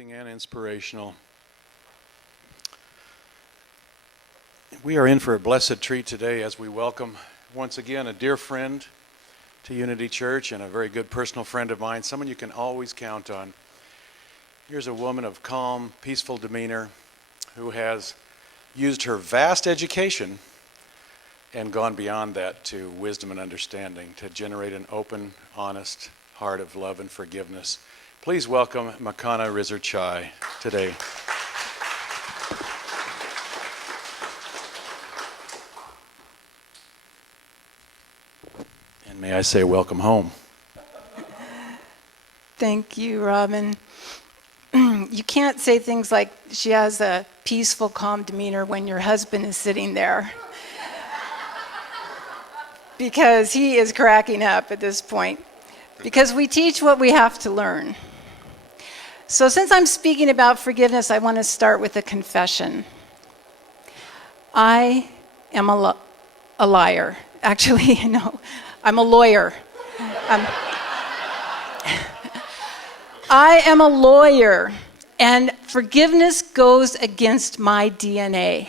soothing and inspirational. We are in for a blessed treat today as we welcome once again a dear friend to Unity Church and a very good personal friend of mine, someone you can always count on. Here's a woman of calm, peaceful demeanor who has used her vast education and gone beyond that to wisdom and understanding to generate an open, honest heart of love and forgiveness. Please welcome Makana Risser today. And may I say welcome home. Thank you, Robin. You can't say things like she has a peaceful, calm demeanor when your husband is sitting there. Because he is cracking up at this point. Because we teach what we have to learn. So since I'm speaking about forgiveness, I want to start with a confession. I am a liar. Actually, no, I'm a lawyer. I am a lawyer, and forgiveness goes against my DNA.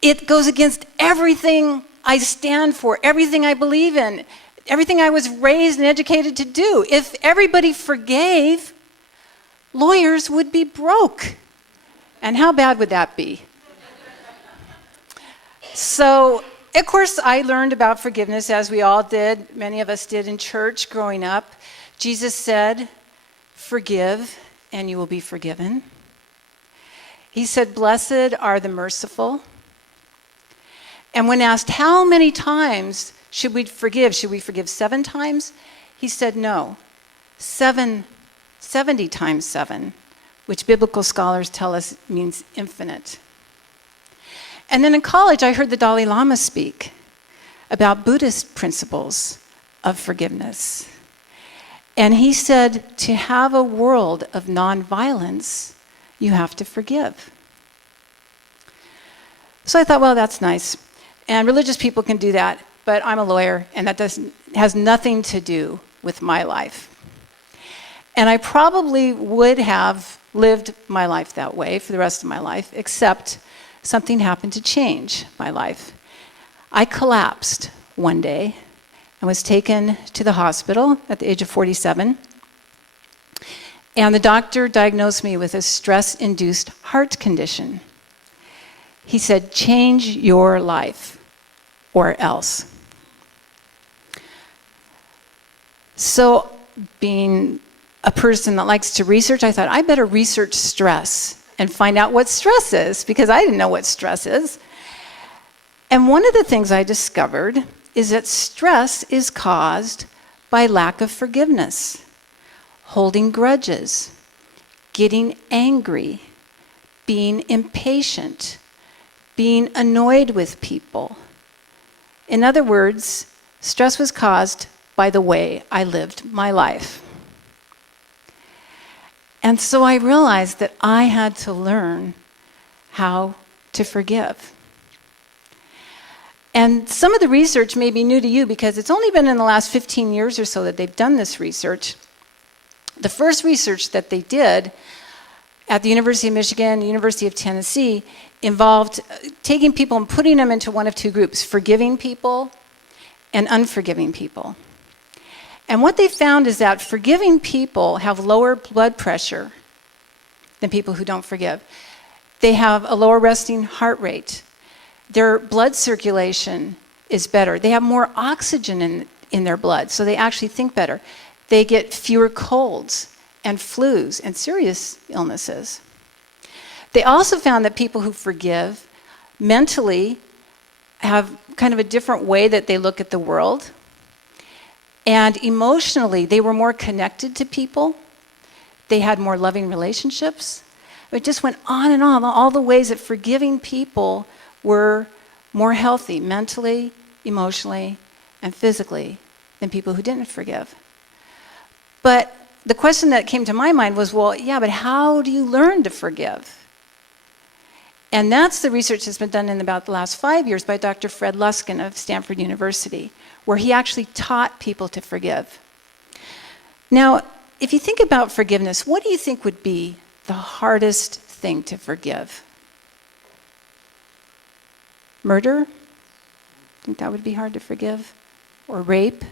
It goes against everything I stand for, everything I believe in, everything I was raised and educated to do. If everybody forgave, lawyers would be broke. And how bad would that be? So, of course, I learned about forgiveness as we all did. Many of us did in church growing up. Jesus said, "Forgive, and you will be forgiven." He said, "Blessed are the merciful." And when asked how many times should we forgive 7 times? He said no, 70 times 7, which biblical scholars tell us means infinite. And then in college, I heard the Dalai Lama speak about Buddhist principles of forgiveness. And he said, to have a world of nonviolence, you have to forgive. So I thought, well, that's nice. And religious people can do that, but I'm a lawyer, and that has nothing to do with my life. And I probably would have lived my life that way for the rest of my life, except something happened to change my life. I collapsed one day and was taken to the hospital at the age of 47. And the doctor diagnosed me with a stress-induced heart condition. He said, "Change your life or else." So, being a person that likes to research, I thought I better research stress and find out what stress is, because I didn't know what stress is. And one of the things I discovered is that stress is caused by lack of forgiveness, holding grudges, getting angry, being impatient, being annoyed with people. In other words, stress was caused by the way I lived my life. And so I realized that I had to learn how to forgive. And some of the research may be new to you because it's only been in the last 15 years or so that they've done this research. The first research that they did at the University of Michigan, the University of Tennessee, involved taking people and putting them into one of two groups, forgiving people and unforgiving people. And what they found is that forgiving people have lower blood pressure than people who don't forgive. They have a lower resting heart rate. Their blood circulation is better. They have more oxygen in their blood, so they actually think better. They get fewer colds and flus and serious illnesses. They also found that people who forgive mentally have kind of a different way that they look at the world. And emotionally, they were more connected to people. They had more loving relationships. It just went on and on, all the ways that forgiving people were more healthy mentally, emotionally, and physically than people who didn't forgive. But the question that came to my mind was, well, yeah, but how do you learn to forgive? And that's the research that's been done in about the last 5 years by Dr. Fred Luskin of Stanford University, where he actually taught people to forgive. Now, if you think about forgiveness, what do you think would be the hardest thing to forgive? Murder? Think that would be hard to forgive? Or rape?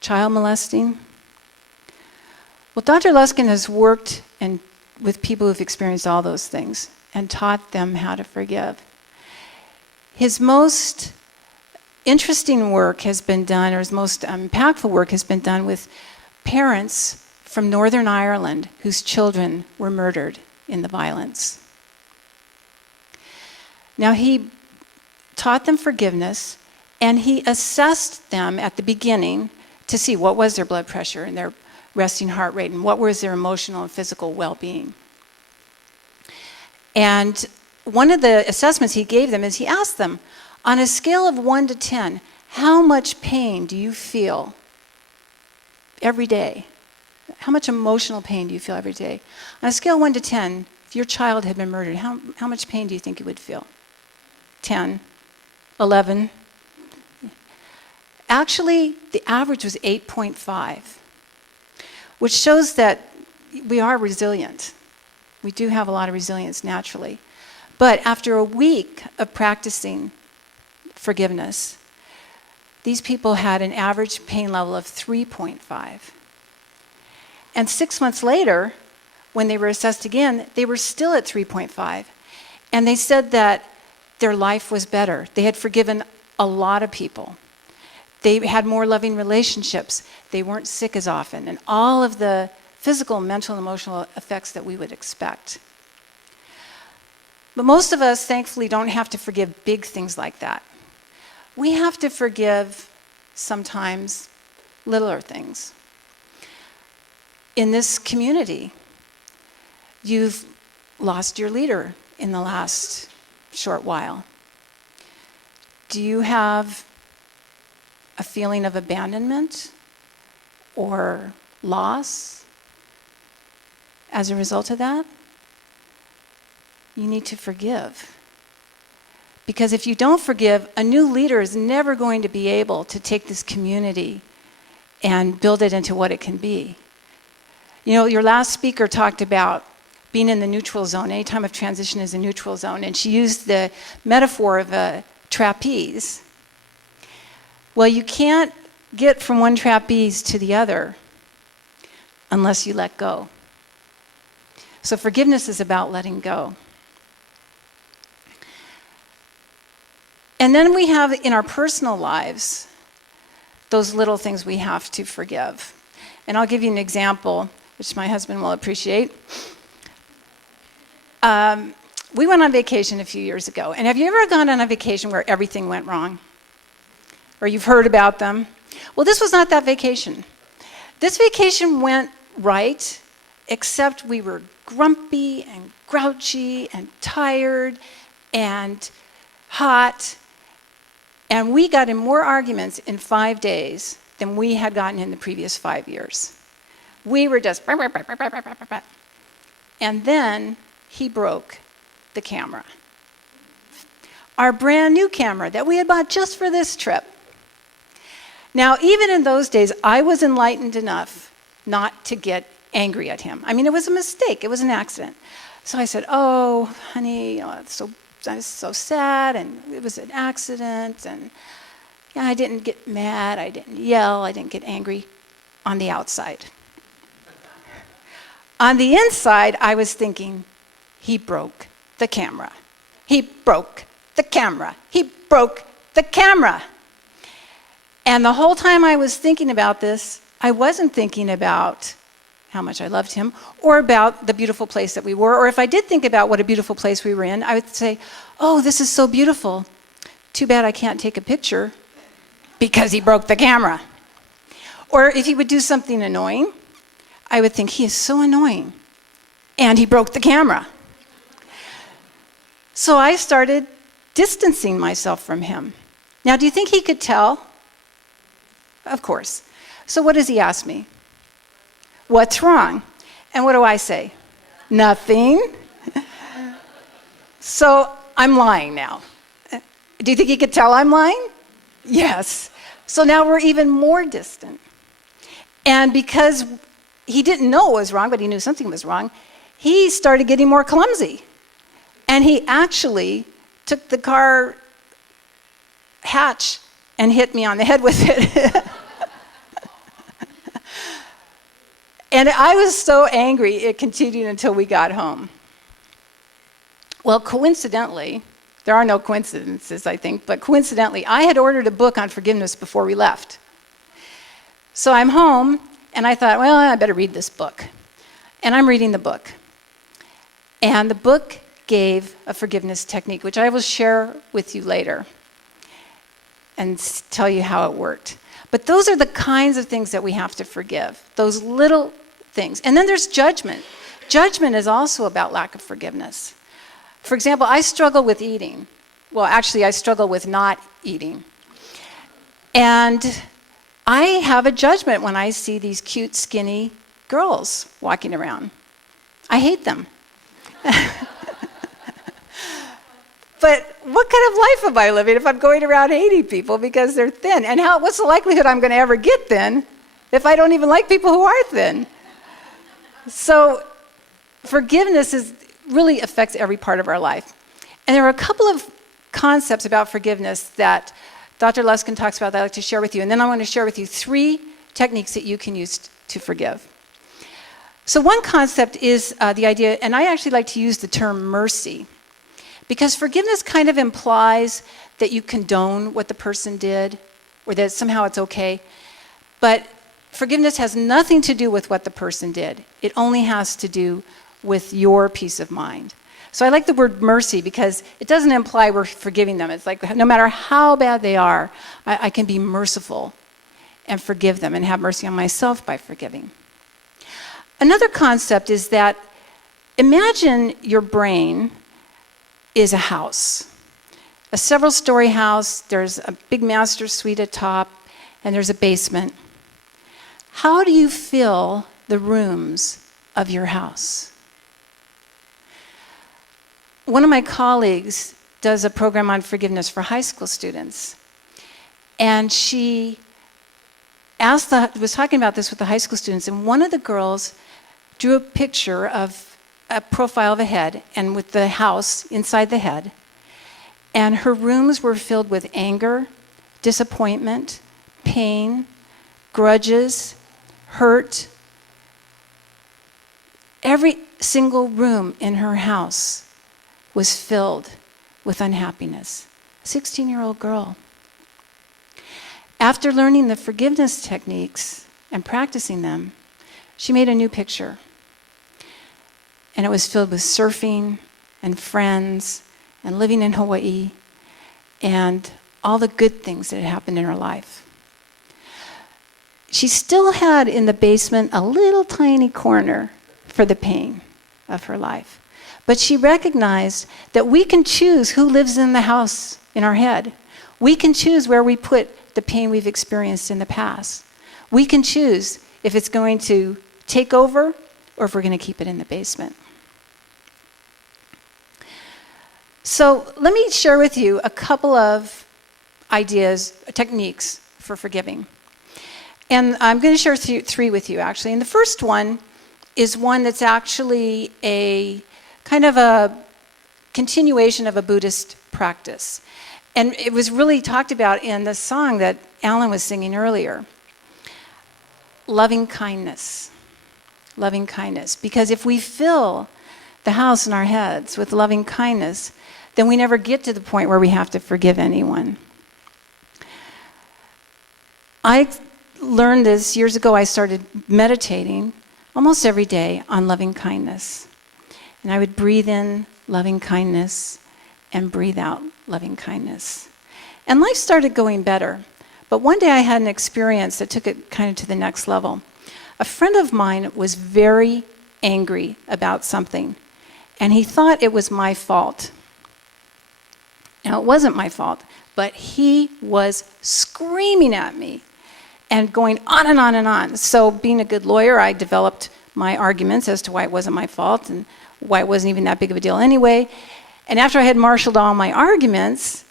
Child molesting? Well, Dr. Luskin has worked with people who've experienced all those things and taught them how to forgive. His most interesting work has been done, or his most impactful work has been done with parents from Northern Ireland whose children were murdered in the violence. Now, he taught them forgiveness, and he assessed them at the beginning to see what was their blood pressure and their resting heart rate and what was their emotional and physical well-being. And one of the assessments he gave them is he asked them, on a scale of 1 to 10, how much pain do you feel every day? How much emotional pain do you feel every day? On a scale of 1 to 10, if your child had been murdered, how much pain do you think you would feel? 10, 11. Actually, the average was 8.5, which shows that we are resilient. We do have a lot of resilience naturally. But after a week of practicing forgiveness, these people had an average pain level of 3.5. And 6 months later, when they were assessed again, they were still at 3.5. And they said that their life was better. They had forgiven a lot of people. They had more loving relationships. They weren't sick as often. And all of the physical, mental, and emotional effects that we would expect. But most of us, thankfully, don't have to forgive big things like that. We have to forgive sometimes littler things. In this community, you've lost your leader in the last short while. Do you have a feeling of abandonment or loss as a result of that? You need to forgive. Because if you don't forgive, a new leader is never going to be able to take this community and build it into what it can be. You know, your last speaker talked about being in the neutral zone. Any time of transition is a neutral zone. And she used the metaphor of a trapeze. Well, you can't get from one trapeze to the other unless you let go. So forgiveness is about letting go. And then we have in our personal lives those little things we have to forgive. And I'll give you an example, which my husband will appreciate. We went on vacation a few years ago. And have you ever gone on a vacation where everything went wrong? Or you've heard about them? Well, this was not that vacation. This vacation went right, except we were grumpy and grouchy and tired and hot. And we got in more arguments in 5 days than we had gotten in the previous 5 years. We were just... And then he broke the camera. Our brand new camera that we had bought just for this trip. Now, even in those days, I was enlightened enough not to get angry at him. I mean, it was a mistake. It was an accident. So I said, oh, honey, I was so sad, and it was an accident, and yeah, I didn't get mad, I didn't yell, I didn't get angry on the outside. On the inside, I was thinking, he broke the camera. He broke the camera. He broke the camera. And the whole time I was thinking about this, I wasn't thinking about how much I loved him, or about the beautiful place that we were, or if I did think about what a beautiful place we were in, I would say, oh, this is so beautiful. Too bad I can't take a picture because he broke the camera. Or if he would do something annoying, I would think, he is so annoying, and he broke the camera. So I started distancing myself from him. Now, do you think he could tell? Of course. So what does he ask me? What's wrong? And what do I say? Nothing. So I'm lying now. Do you think he could tell I'm lying? Yes. So now we're even more distant. And because he didn't know it was wrong, but he knew something was wrong, he started getting more clumsy. And he actually took the car hatch and hit me on the head with it. And I was so angry, it continued until we got home. Well, coincidentally, there are no coincidences, I think, but coincidentally, I had ordered a book on forgiveness before we left. So I'm home, and I thought, well, I better read this book. And I'm reading the book. And the book gave a forgiveness technique, which I will share with you later and tell you how it worked. But those are the kinds of things that we have to forgive, those little things. And then there's judgment. Judgment is also about lack of forgiveness. For example, I struggle with eating. Well, actually, I struggle with not eating. And I have a judgment when I see these cute, skinny girls walking around. I hate them. But what kind of life am I living if I'm going around hating people because they're thin? And what's the likelihood I'm going to ever get thin if I don't even like people who are thin? So forgiveness really affects every part of our life. And there are a couple of concepts about forgiveness that Dr. Luskin talks about that I'd like to share with you. And then I want to share with you 3 techniques that you can use to forgive. So one concept is the idea, and I actually like to use the term mercy, because forgiveness kind of implies that you condone what the person did, or that somehow it's okay. But forgiveness has nothing to do with what the person did. It only has to do with your peace of mind. So I like the word mercy because it doesn't imply we're forgiving them. It's like no matter how bad they are, I can be merciful and forgive them and have mercy on myself by forgiving. Another concept is that imagine your brain is a house, a several-story house. There's a big master suite at top, and there's a basement. How do you fill the rooms of your house? One of my colleagues does a program on forgiveness for high school students, and she was talking about this with the high school students, and one of the girls drew a picture of a profile of a head, and with the house inside the head, and her rooms were filled with anger, disappointment, pain, grudges, hurt. Every single room in her house was filled with unhappiness. 16-year-old girl. After learning the forgiveness techniques and practicing them, she made a new picture. And it was filled with surfing and friends and living in Hawaii and all the good things that had happened in her life. She still had in the basement a little tiny corner for the pain of her life. But she recognized that we can choose who lives in the house in our head. We can choose where we put the pain we've experienced in the past. We can choose if it's going to take over or if we're going to keep it in the basement. So let me share with you a couple of ideas, techniques for forgiving. And I'm going to share 3 with you, actually. And the first one is one that's actually a kind of a continuation of a Buddhist practice. And it was really talked about in the song that Alan was singing earlier. Loving kindness. Loving kindness. Because if we fill the house in our heads with loving kindness, then we never get to the point where we have to forgive anyone. I learned this years ago. I started meditating almost every day on loving kindness. And I would breathe in loving kindness and breathe out loving kindness. And life started going better. But one day I had an experience that took it kind of to the next level. A friend of mine was very angry about something, and he thought it was my fault. Now, it wasn't my fault, but he was screaming at me and going on and on and on. So being a good lawyer, I developed my arguments as to why it wasn't my fault and why it wasn't even that big of a deal anyway. And after I had marshaled all my arguments,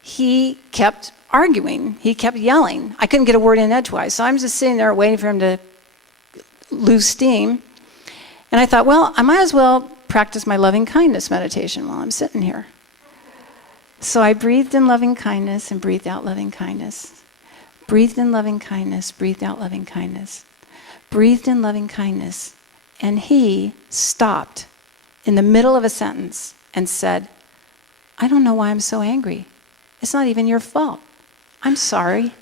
he kept arguing. He kept yelling. I couldn't get a word in edgewise. So I'm just sitting there waiting for him to lose steam. And I thought, well, I might as well practice my loving kindness meditation while I'm sitting here. So I breathed in loving kindness and breathed out loving kindness. Breathed in loving kindness, breathed out loving kindness. Breathed in loving kindness. And he stopped in the middle of a sentence and said, I don't know why I'm so angry. It's not even your fault. I'm sorry.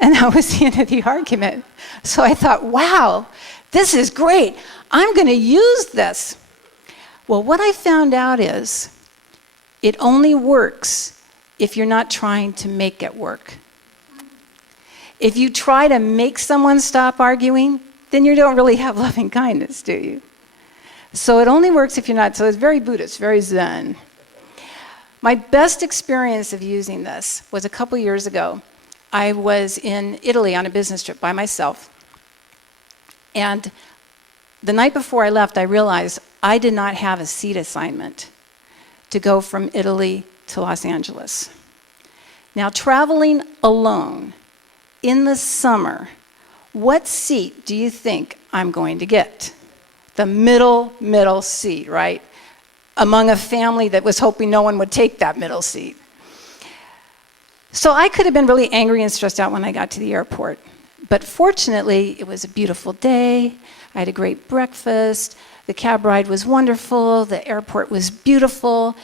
And that was the end of the argument. So I thought, wow, this is great. I'm going to use this. Well, what I found out is it only works if you're not trying to make it work. If you try to make someone stop arguing, then you don't really have loving kindness, do you? So it only works if you're not. So it's very Buddhist, very Zen. My best experience of using this was a couple years ago. I was in Italy on a business trip by myself. And the night before I left, I realized I did not have a seat assignment to go from Italy to Los Angeles. Now, traveling alone in the summer, what seat do you think I'm going to get? The middle seat, right? Among a family that was hoping no one would take that middle seat. So I could have been really angry and stressed out when I got to the airport. But fortunately, it was a beautiful day. I had a great breakfast. The cab ride was wonderful. The airport was beautiful.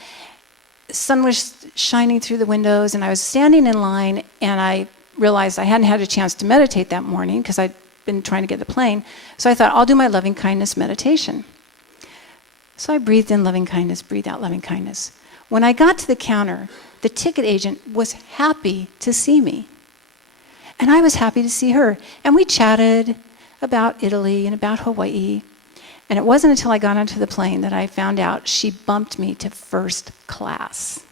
The sun was shining through the windows, and I was standing in line, and I realized I hadn't had a chance to meditate that morning because I'd been trying to get the plane. So I thought, I'll do my loving kindness meditation. So I breathed in loving kindness, breathed out loving kindness. When I got to the counter, the ticket agent was happy to see me. And I was happy to see her. And we chatted about Italy and about Hawaii. And it wasn't until I got onto the plane that I found out she bumped me to first class.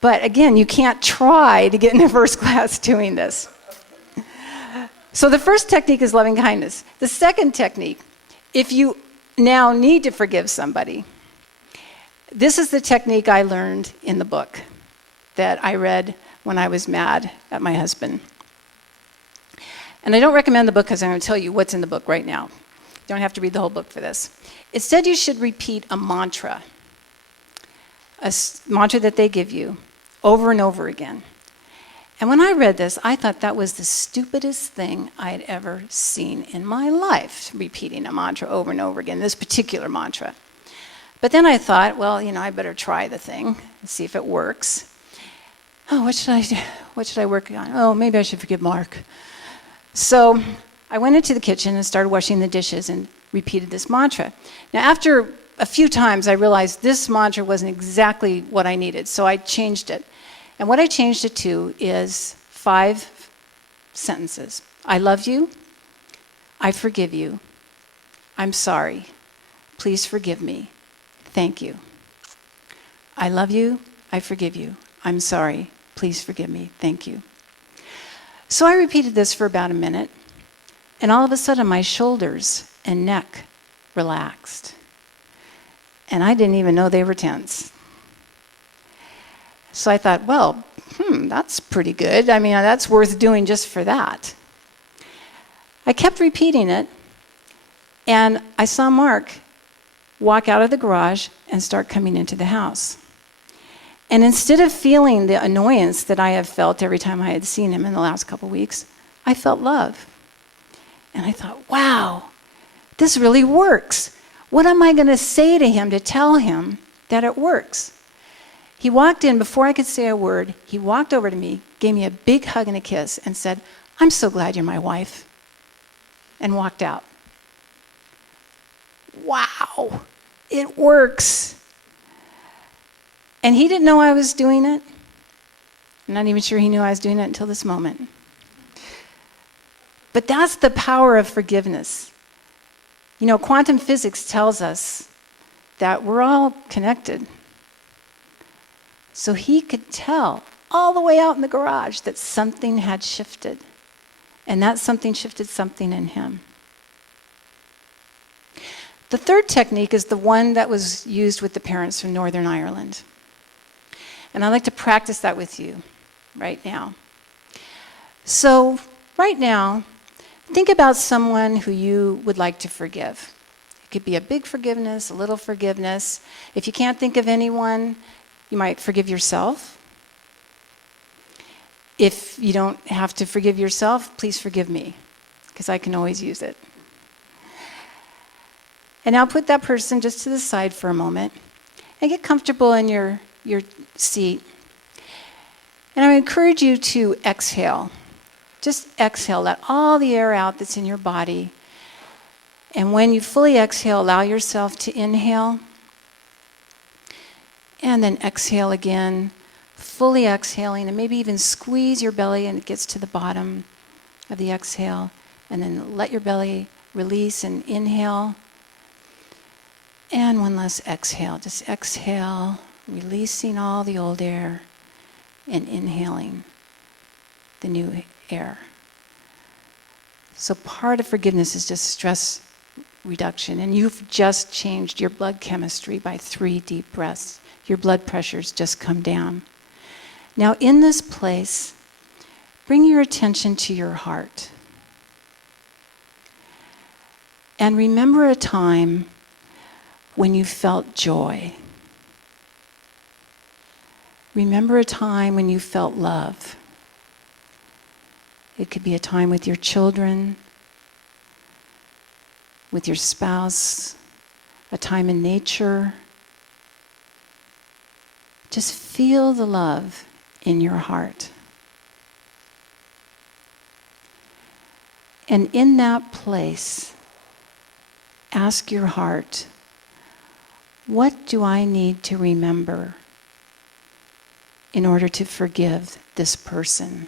But again, you can't try to get into first class doing this. So the first technique is loving kindness. The second technique, if you now need to forgive somebody, this is the technique I learned in the book that I read when I was mad at my husband. And I don't recommend the book because I'm going to tell you what's in the book right now. You don't have to read the whole book for this. Instead, you should repeat a mantra that they give you over and over again. And when I read this, I thought that was the stupidest thing I had ever seen in my life, repeating a mantra over and over again, this particular mantra. But then I thought, well, I better try the thing and see if it works. Oh, what should I do? What should I work on? Oh, maybe I should forgive Mark. So I went into the kitchen and started washing the dishes and repeated this mantra. Now, after a few times, I realized this mantra wasn't exactly what I needed, so I changed it. And what I changed it to is 5 sentences. I love you. I forgive you. I'm sorry. Please forgive me. Thank you. I love you. I forgive you. I'm sorry. Please forgive me. Thank you. So I repeated this for about a minute, and all of a sudden my shoulders and neck relaxed. And I didn't even know they were tense. So I thought, well, that's pretty good. I mean, that's worth doing just for that. I kept repeating it, and I saw Mark walk out of the garage and start coming into the house. And instead of feeling the annoyance that I have felt every time I had seen him in the last couple weeks, I felt love. And I thought, wow, this really works. What am I going to say to him to tell him that it works? He walked in, before I could say a word, he walked over to me, gave me a big hug and a kiss, and said, I'm so glad you're my wife, and walked out. Wow, it works. And he didn't know I was doing it. I'm not even sure he knew I was doing it until this moment. But that's the power of forgiveness. Quantum physics tells us that we're all connected. So he could tell all the way out in the garage that something had shifted. And that something shifted something in him. The third technique is the one that was used with the parents from Northern Ireland. And I'd like to practice that with you right now. So right now, Think about someone who you would like to forgive. It could be a big forgiveness, a little forgiveness. If you can't think of anyone, you might forgive yourself. If you don't have to forgive yourself, please forgive me, because I can always use it. And now put that person just to the side for a moment and get comfortable in your seat. And I encourage you to exhale. Just exhale, let all the air out that's in your body. And when you fully exhale, allow yourself to inhale. And then exhale again, fully exhaling, and maybe even squeeze your belly and it gets to the bottom of the exhale. And then let your belly release and inhale. And one last exhale. Just exhale, releasing all the old air and inhaling the new air. So part of forgiveness is just stress reduction. And you've just changed your blood chemistry by 3 deep breaths. Your blood pressure's just come down. Now in this place, bring your attention to your heart. And remember a time when you felt joy. Remember a time when you felt love. It could be a time with your children, with your spouse, a time in nature. Just feel the love in your heart. And in that place, ask your heart, what do I need to remember in order to forgive this person?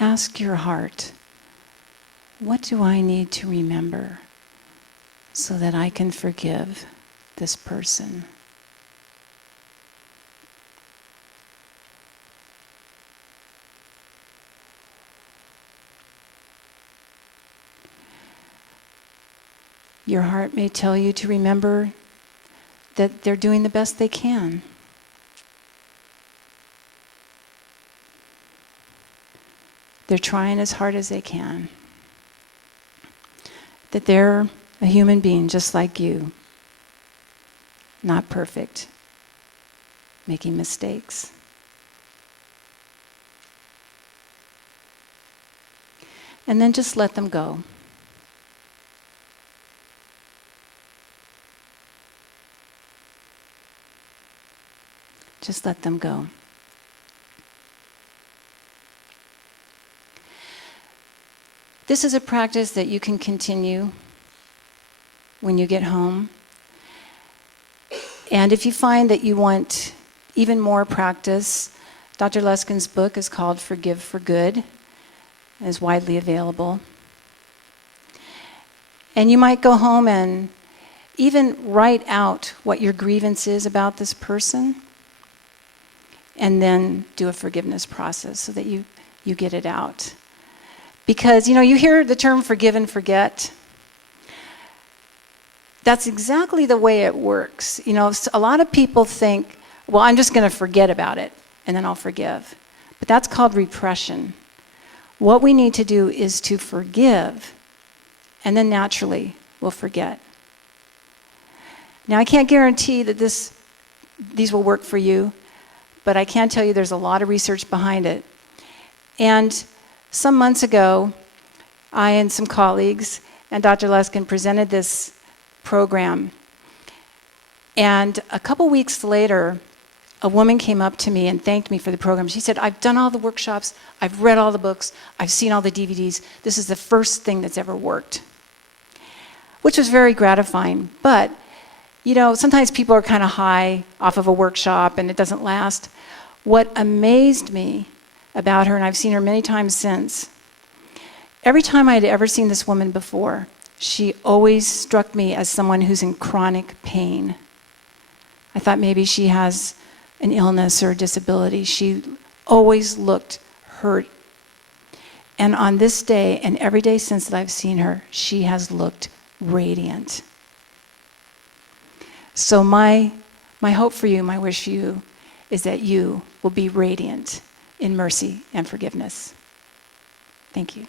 Ask your heart, what do I need to remember so that I can forgive this person? Your heart may tell you to remember that they're doing the best they can. They're trying as hard as they can. That they're a human being just like you. Not perfect. Making mistakes. And then just let them go. Just let them go. This is a practice that you can continue when you get home. And if you find that you want even more practice, Dr. Luskin's book is called Forgive for Good, and is widely available. And you might go home and even write out what your grievance is about this person, and then do a forgiveness process so that you get it out. Because, you hear the term forgive and forget. That's exactly the way it works. A lot of people think, well, I'm just going to forget about it, and then I'll forgive. But that's called repression. What we need to do is to forgive, and then naturally we'll forget. Now, I can't guarantee that these will work for you, but I can tell you there's a lot of research behind it. And some months ago, I and some colleagues and Dr. Luskin presented this program. And a couple weeks later, a woman came up to me and thanked me for the program. She said, I've done all the workshops, I've read all the books, I've seen all the DVDs. This is the first thing that's ever worked. Which was very gratifying. But, sometimes people are kind of high off of a workshop and it doesn't last. What amazed me about her, and I've seen her many times since, every time I had ever seen this woman before, she always struck me as someone who's in chronic pain. I thought maybe she has an illness or a disability. She always looked hurt. And on this day, and every day since that I've seen her, she has looked radiant. So my hope for you, my wish for you, is that you will be radiant in mercy and forgiveness. Thank you.